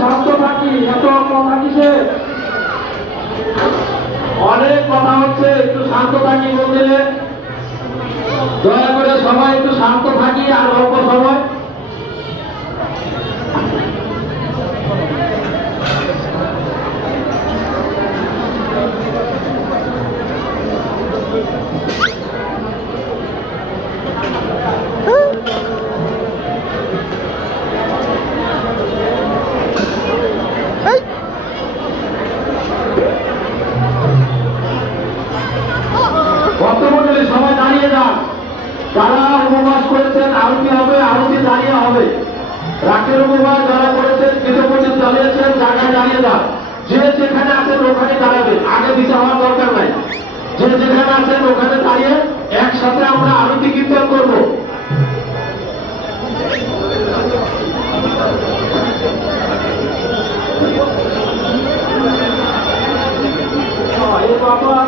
শান্ত থাকি, এত কথা কিসে? অনেক কথা হচ্ছে, একটু শান্ত থাকি মন্দিরে। দয়া করে সবাই একটু শান্ত থাকি, আর অল্প সময়। ভক্তমণ্ডলী সবাই দাঁড়িয়ে যান। যারা উপবাস করেছেন আরতি হবে, আরতি দাঁড়িয়ে হবে। রাতের উপবাস যারা করেছেন, কৃতজ্ঞতা চালিয়েছেন, জায়গায় দাঁড়িয়ে যান। যে যেখানে আছেন ওখানে দাঁড়াবেন, আগে পিছিয়ে হওয়ার দরকার নাই। যে যেখানে আছেন ওখানে দাঁড়িয়ে একসাথে আমরা আরতি কীর্তন করব। বাবা